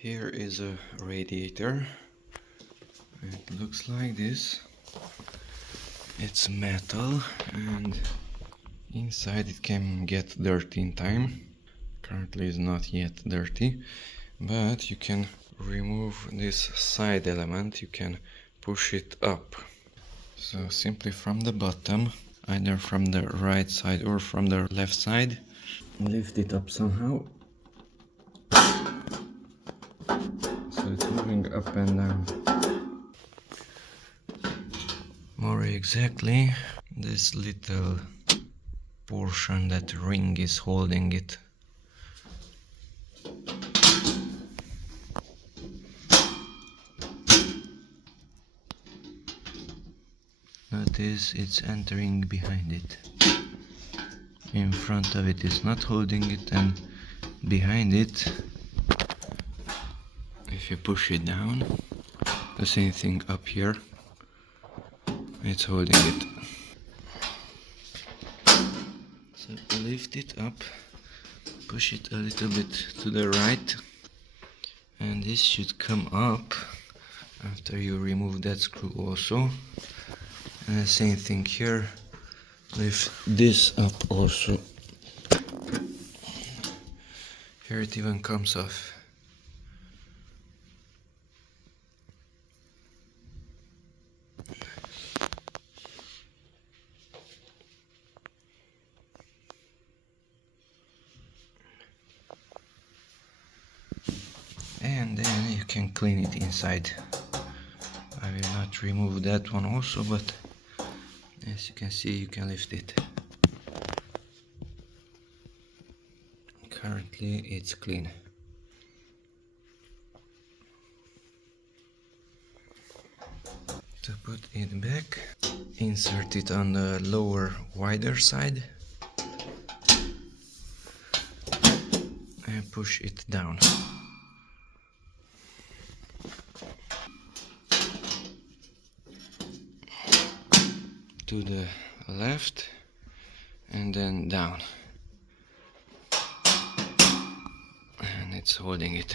Here is a radiator. It looks like this. It's metal and inside it can get dirty in time. Currently it's not yet dirty, but you can remove this side element. You can push it up. So simply from the bottom, either from the right side or from the left side, lift it up somehow. So it's moving up and down. More exactly, this little portion, that ring is holding it. Notice it's entering behind it. In front of it is not holding it, and behind it, if you push it down, the same thing up here, it's holding it. So lift it up, push it a little bit to the right, and this should come up after you remove that screw also. And the same thing here, lift this up also. Here it even comes off. And then you can clean it inside. I will not remove that one also, but as you can see, you can lift it. Currently it's clean. To put it back, insert it on the lower, wider side and push it down. To the left and then down, and it's holding it.